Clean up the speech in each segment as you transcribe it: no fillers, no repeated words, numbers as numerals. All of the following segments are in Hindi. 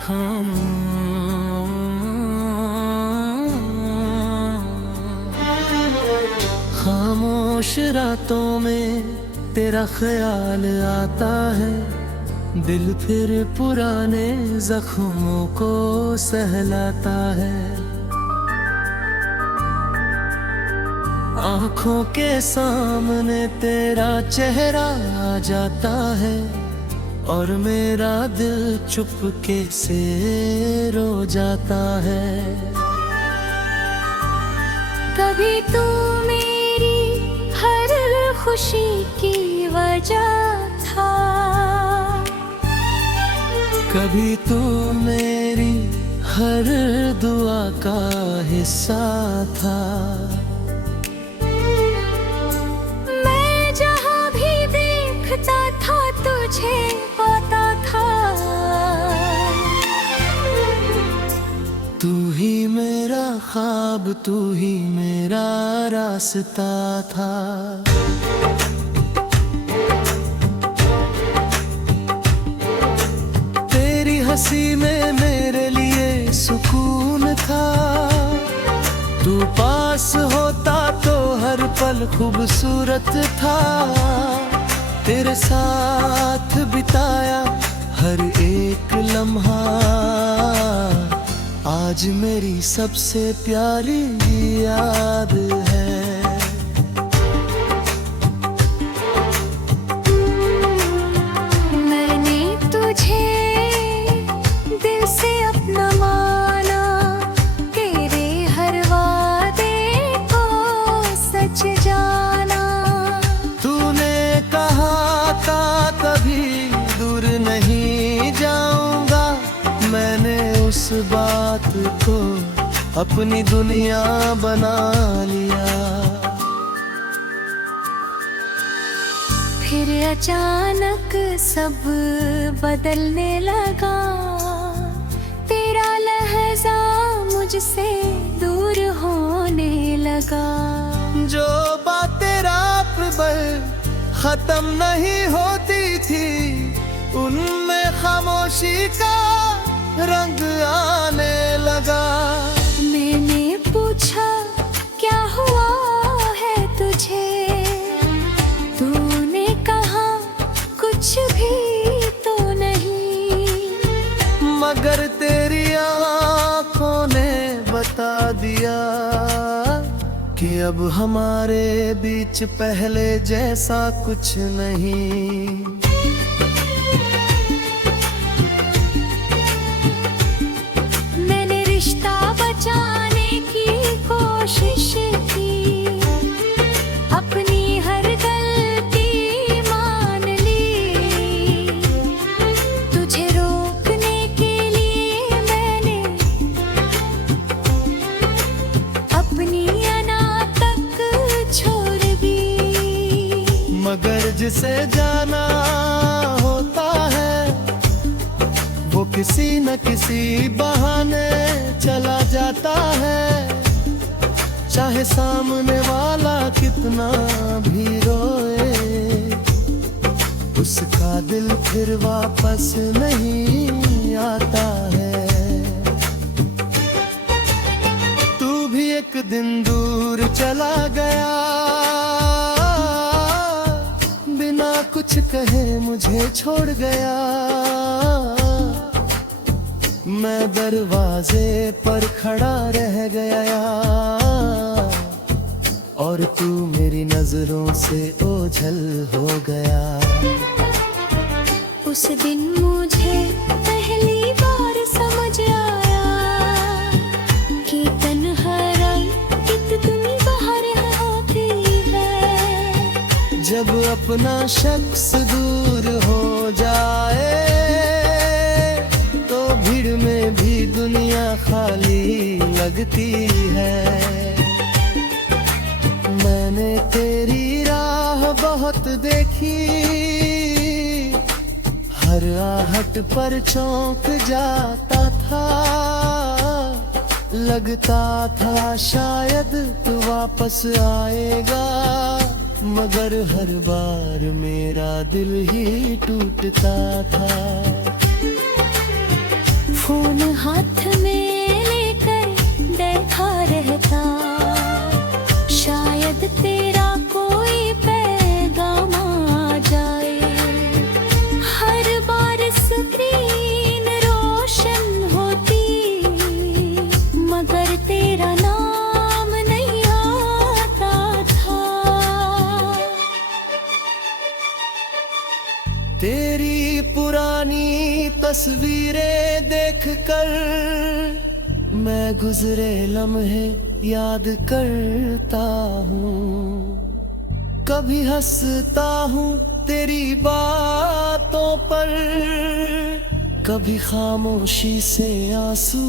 हम खामोश रातों में तेरा ख्याल आता है, दिल फिर पुराने जख्मों को सहलाता है। आँखों के सामने तेरा चेहरा आ जाता है और मेरा दिल चुपके से रो जाता है। कभी तू मेरी हर खुशी की वजह था, कभी तू मेरी हर दुआ का हिस्सा था। मैं जहाँ भी देखता था तुझे पाता था। तू ही मेरा ख्वाब, तू ही मेरा रास्ता था। तेरी हंसी में मेरे लिए सुकून था। तू पास होता तो हर पल खूबसूरत था। तेरे साथ बिताया हर एक लम्हा आज मेरी सबसे प्यारी याद है। मैंने तुझे दिल से अपना माना, तेरे हर वादे को सच जाना। तूने कहा था कभी दूर नहीं जाऊंगा, मैंने उस बात को अपनी दुनिया बना लिया। फिर अचानक सब बदलने लगा, तेरा लहजा मुझसे दूर होने लगा। जो बातें रात भर खत्म नहीं होती थी, उनमें खामोशी का रंग आने लगा। मैंने पूछा क्या हुआ है तुझे, तूने कहा कुछ भी तो नहीं। मगर तेरी आँखों ने बता दिया कि अब हमारे बीच पहले जैसा कुछ नहीं। मैंने रिश्ता बचाने की कोशिश की, अपनी हर गलती मान ली। तुझे रोकने के लिए मैंने अपनी अना तक छोड़ दी। मगर जिसे जाना होता है वो किसी न किसी बहाने चला जाता है। चाहे सामने वाला कितना भी रोए, उसका दिल फिर वापस नहीं आता है। तू भी एक दिन दूर चला गया, बिना कुछ कहे मुझे छोड़ गया। मैं दरवाजे पर खड़ा रह गया और तू मेरी नजरों से ओझल हो गया। उस दिन मुझे पहली बार समझ आया कि तन्हाई कितनी बाहर होती है। जब अपना शख्स दूर हो जाए तो भीड़ में भी दुनिया खाली लगती है। मैंने तेरी राह बहुत देखी, हर आहट पर चौंक जाता था। लगता था शायद तू वापस आएगा, मगर हर बार मेरा दिल ही टूटता था। तस्वीरें देखकर मैं गुजरे लम्हे याद करता हूँ। कभी हंसता हूँ तेरी बातों पर, कभी खामोशी से आंसू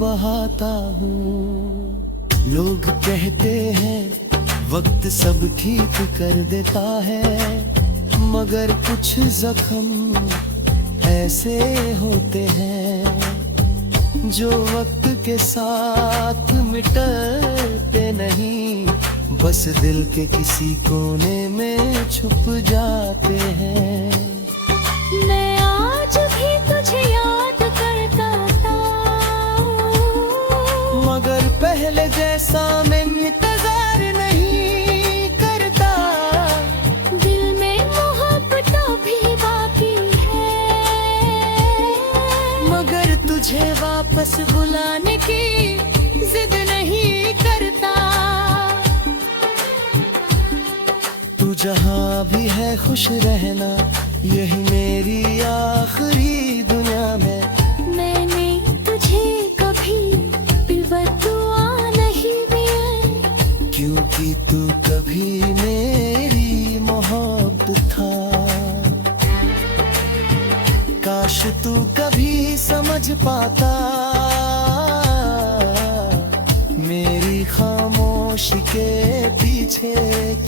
बहाता हूँ। लोग कहते हैं वक्त सब ठीक कर देता है, मगर कुछ जख्म ऐसे होते हैं जो वक्त के साथ मिटते नहीं, बस दिल के किसी कोने में छुप जाते हैं। मैं आज भी तुझे याद करता था, मगर पहले जैसा मैं इंतजार नहीं करता। दिल में मोहब्बत भी बाकी है, मगर तुझे वापस बुलाने की जिद नहीं करता। तू जहाँ भी है खुश रहना, यही मेरी आखिरी दुनिया में। मैंने तुझे कभी भी बददुआ नहीं दी, क्योंकि तू कभी मेरी मोहब्बत था। काश तू कभी समझ पाता मेरी खामोशी के पीछे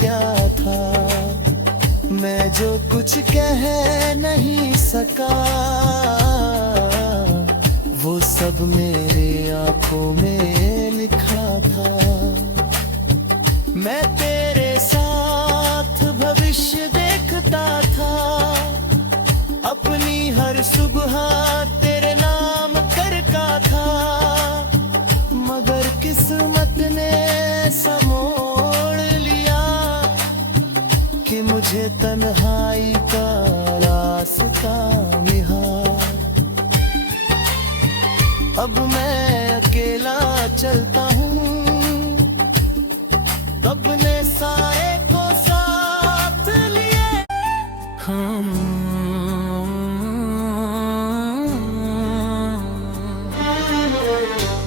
क्या था। मैं जो कुछ कह नहीं सका, वो सब मेरे आंखों में लिखा था। मैं तेरे साथ भविष्य देखता था, अपनी हर सुबह तेरे नाम करता था। मगर किस्मत ने समोड़ लिया कि मुझे तन्हाई का रास्ता मिला। अब मैं अकेला चलता हूँ, कब ने साए को साथ लिए।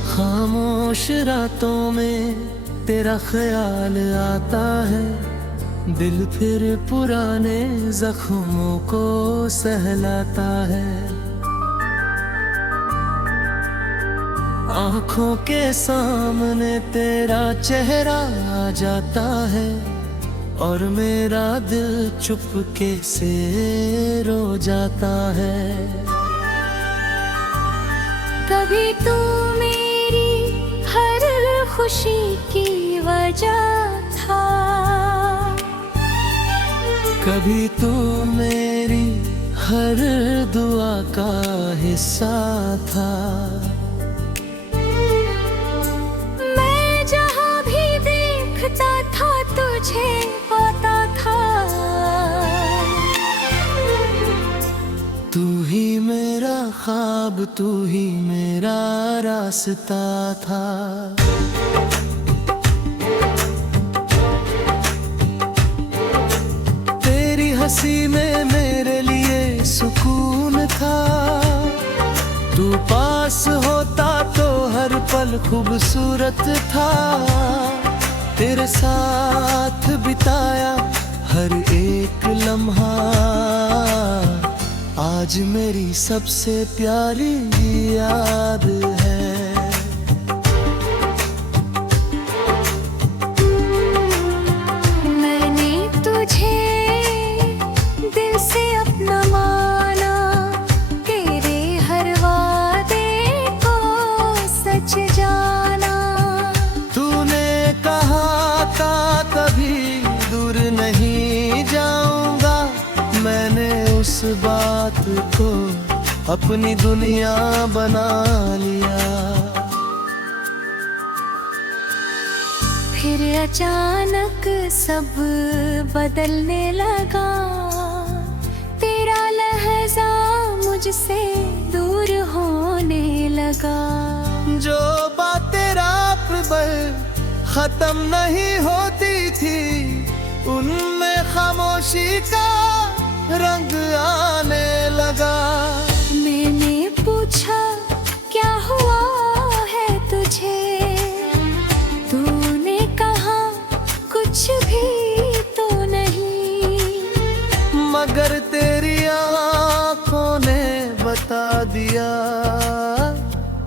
खामोश रातों में तेरा ख्याल आता है, दिल फिर पुराने जख्मों को सहलाता है। आँखों के सामने तेरा चेहरा आ जाता है, और मेरा दिल चुपके से रो जाता है। कभी तू मेरी हर खुशी की वजह था, कभी तू मेरी हर दुआ का हिस्सा था। मैं जहाँ भी देखता था तुझे पाता था। तू ही मेरा ख्वाब, तू ही मेरा रास्ता था। तेरी हंसी में मेरे लिए सुकून था, तू पास होता तो हर पल खूबसूरत था। तेरे साथ बिताया हर एक लम्हा आज मेरी सबसे प्यारी याद है। मैंने तुझे दिल से अपना माना, तेरे हर वादे को सच जाना। तूने कहा था कभी दूर नहीं जाऊंगा, मैंने उस बात को अपनी दुनिया बना लिया। फिर अचानक सब बदलने लगा, तेरा लहजा मुझसे दूर होने लगा। जो बातें रात भर खत्म नहीं होती थी, उनमें खामोशी का रंग आने लगा। मेरे मैंने पूछा क्या हुआ है तुझे, तूने कहा कुछ भी तो नहीं, मगर तेरी आँखों ने बता दिया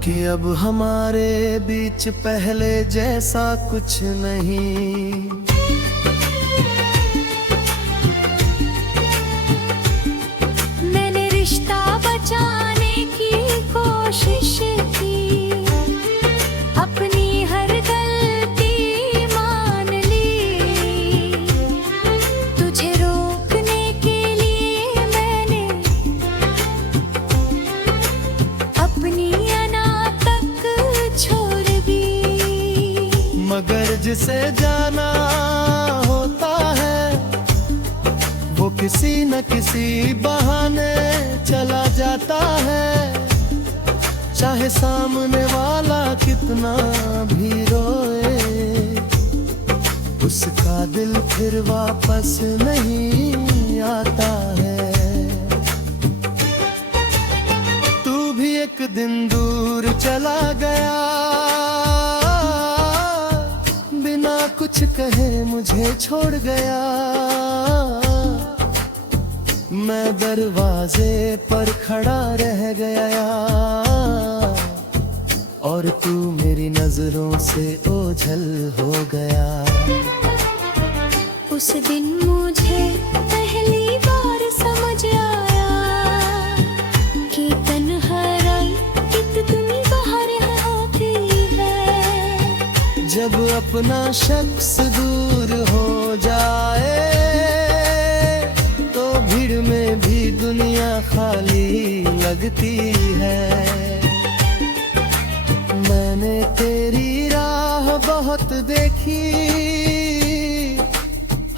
कि अब हमारे बीच पहले जैसा कुछ नहीं। मैंने रिश्ता बचाने की कोशिश की, अपनी हर गलती मान ली, तुझे रोकने के लिए मैंने अपनी अना तक छोड़ दी। मगर जिसे जाना होता है वो किसी न किसी बहाने चला जाता है, चाहे सामने वाला कितना भी रोए, उसका दिल फिर वापस नहीं आता है। तू भी एक दिन दूर चला गया, बिना कुछ कहे मुझे छोड़ गया। मैं दरवाजे पर खड़ा रह गया और तू मेरी नजरों से ओझल हो गया। उस दिन मुझे पहली बार समझ आया कि तन्हाई कितनी गहरी होती है। जब अपना शख्स दूर हो जाए तो भीड़ में भी दुनिया खाली लगती है। मैंने तेरी राह बहुत देखी,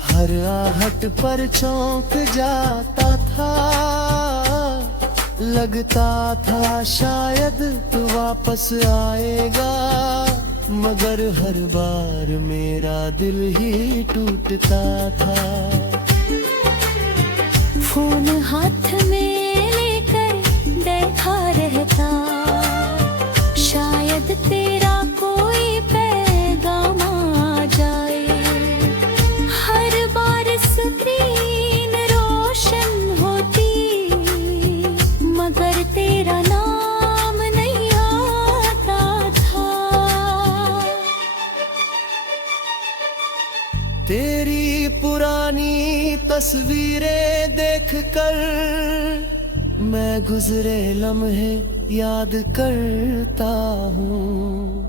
हर आहट पर चौंक जाता था, लगता था शायद तू वापस आएगा, मगर हर बार मेरा दिल ही टूटता था। फोन हाथ में लेकर देखा रहता, शायद तेरा कोई पैगाम आ जाए। हर बार स्क्रीन रोशन होती, मगर तेरा नाम नहीं आता था। तेरी पुरानी तस्वीरें देखकर मैं गुजरे लम्हे याद करता हूँ,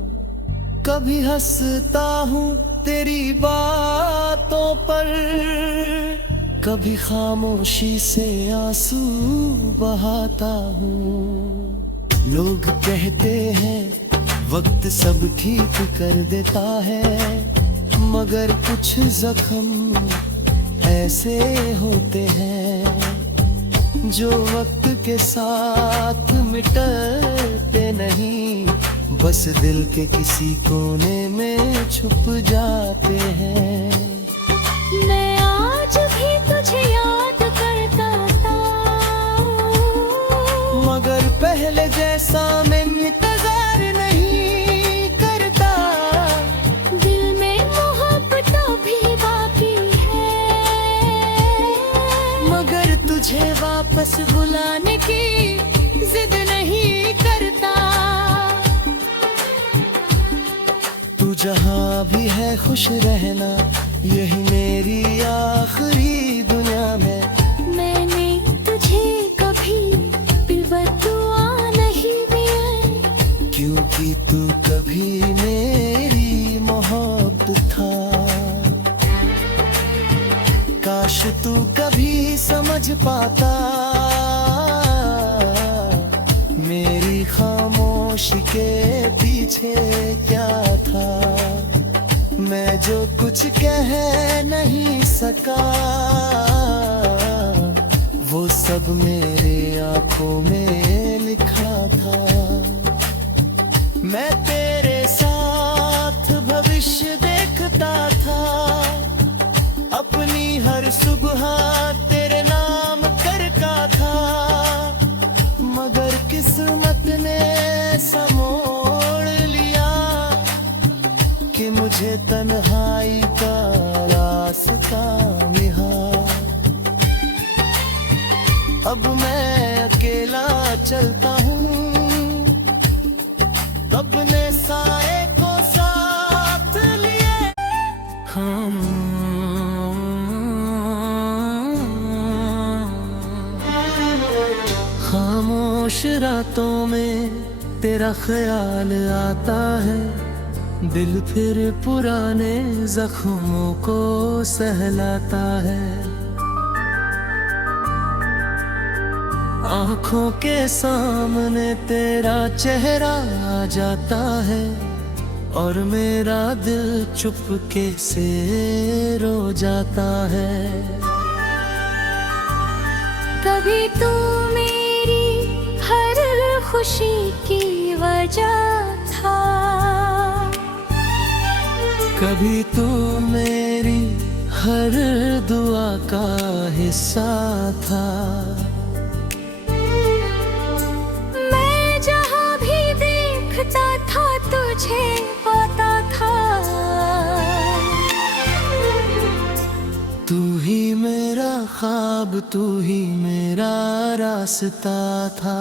कभी हंसता हूँ तेरी बातों पर, कभी खामोशी से आंसू बहाता हूँ। लोग कहते हैं वक्त सब ठीक कर देता है, मगर कुछ जख्म ऐसे होते हैं जो वक्त के साथ मिटते नहीं, बस दिल के किसी कोने में छुप जाते हैं। मैं आज भी तुझे याद करता था, मगर पहले जैसा मैं इंतजार नहीं करता। दिल में मोहब्बत भी बाकी है, मगर तुझे वापस बुलाने की जिद नहीं करता। तू जहाँ भी है खुश रहना, यही मेरी आखिरी दुनिया में। मैंने तुझे कभी भी बददुआ नहीं दी, क्योंकि तू कभी मेरी मोहब्बत था। काश तू कभी समझ पाता मेरी खामोशी के पीछे क्या था। मैं जो कुछ कह नहीं सका वो सब मेरे आंखों में लिखा था। मैं तेरे साथ भविष्य देखता था, अपनी हर सुबह तेरे नाम करता था, मगर किस्मत ने समोड़ लिया कि मुझे तन्हाई का रास्ता मिला। अब मैं अकेला चलता हूँ, रब ने साए को साथ लिए। खामोश रातों में तेरा ख्याल आता है, दिल फिर पुराने जख्मों को सहलाता है। आँखों के सामने तेरा चेहरा आ जाता है और मेरा दिल चुपके से रो जाता है। कभी तू मेरी हर खुशी की वजह था, कभी तू मेरी हर दुआ का हिस्सा था। मैं जहाँ भी देखता था तुझे पाता था। तू ही मेरा ख्वाब, तू ही मेरा रास्ता था।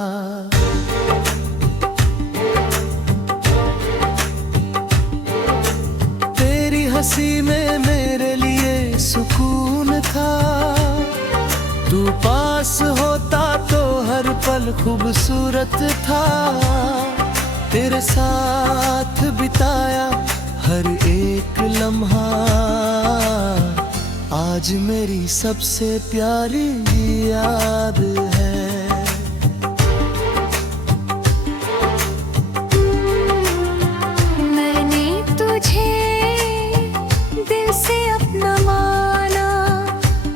तेरी हंसी में मेरे लिए सुकून था, तू पास होता तो हर पल खूबसूरत था। तेरे साथ बिताया हर एक लम्हा आज मेरी सबसे प्यारी याद है। मैंने तुझे दिल से अपना माना,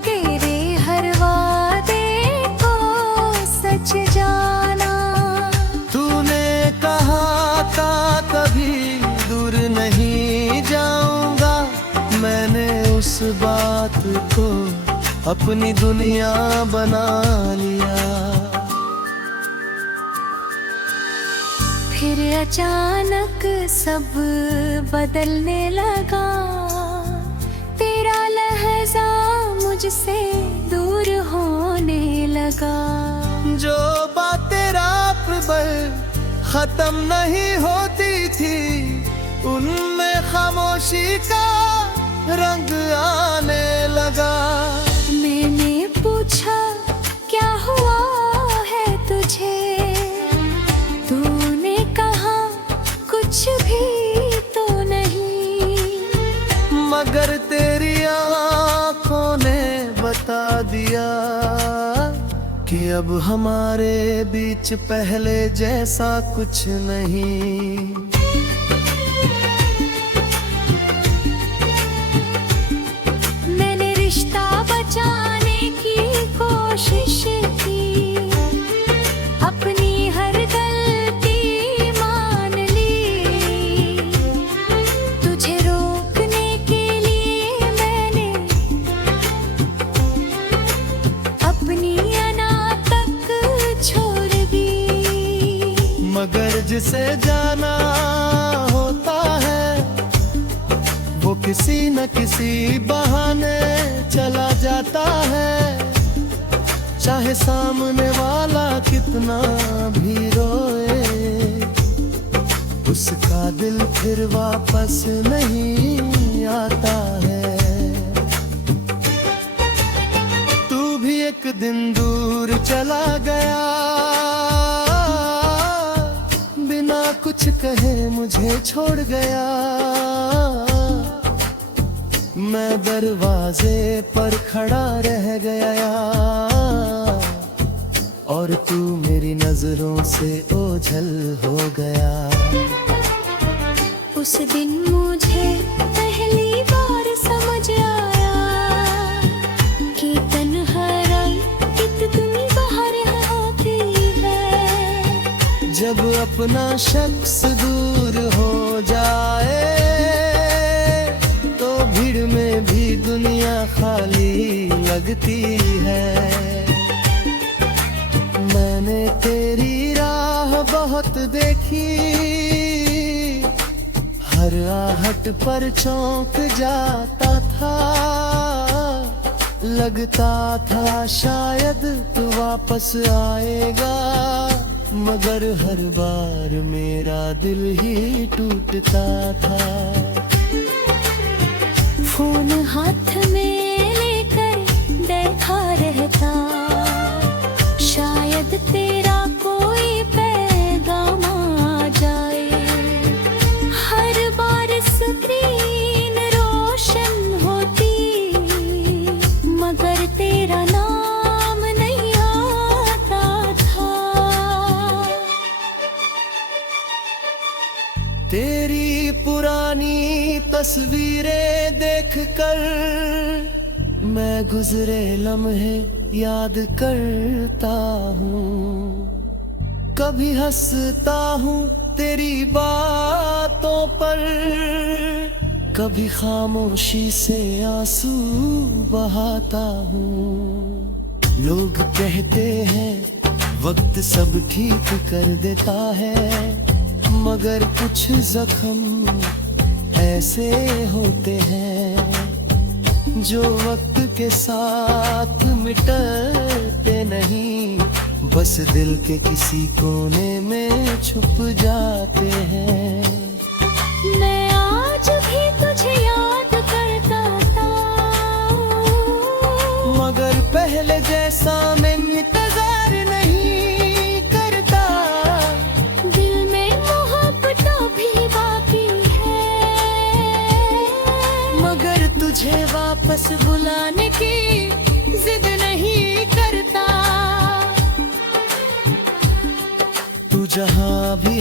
तेरे हर वादे को सच जाना। तूने कहा था कभी दूर नहीं जाऊंगा, मैंने उस बात को अपनी दुनिया बना लिया। फिर अचानक सब बदलने लगा, तेरा लहजा मुझसे दूर होने लगा। जो बातें रात भर खत्म नहीं होती थी, उनमें खामोशी का रंग आने लगा। मैंने पूछा क्या हुआ है तुझे, तूने कहा कुछ भी तो नहीं। मगर तेरी आँखों ने बता दिया कि अब हमारे बीच पहले जैसा कुछ नहीं। मैंने रिश्ता बचाने की कोशिश की, अपनी हर गलती मान ली। तुझे रोकने के लिए मैंने अपनी अना तक छोड़ दी। मगर जिसे जाना होता है वो किसी न किसी बहाने चला जाता है। चाहे सामने वाला कितना भी रोए, उसका दिल फिर वापस नहीं आता है। तू भी एक दिन दूर चला गया, बिना कुछ कहे मुझे छोड़ गया। मैं दरवाजे पर खड़ा रह गया और तू मेरी नजरों से ओझल हो गया। उस दिन मुझे पहली बार समझ आया कि तन्हाई इतनी बाहर होती है। जब अपना शख्स दूर हो जाए तो भीड़ में भी दुनिया खाली लगती है। मैं मैंने तेरी राह बहुत देखी, हर आहट पर चौंक जाता था। लगता था शायद तू वापस आएगा, मगर हर बार मेरा दिल ही टूटता था। फोन हाथ में लेकर देखा रहता, शायद तेरा कोई पैगाम आ जाए। हर बार स्क्रीन रोशन होती, मगर तेरा नाम नहीं आता था। तेरी पुरानी तस्वीरें देखकर मैं गुजरे लम्हे याद करता हूँ। कभी हंसता हूँ तेरी बातों पर, कभी खामोशी से आंसू बहाता हूँ। लोग कहते हैं वक्त सब ठीक कर देता है, मगर कुछ जख्म ऐसे होते हैं जो वक्त के साथ मिटते नहीं, बस दिल के किसी कोने में छुप जाते हैं। मैं आज भी तुझे याद करता था, मगर पहले जैसा मैं इंतजार नहीं करता। दिल में मोहब्बत भी बाकी है, मगर तुझे वापस बुलाने की जिद नहीं करता। तू जहाँ भी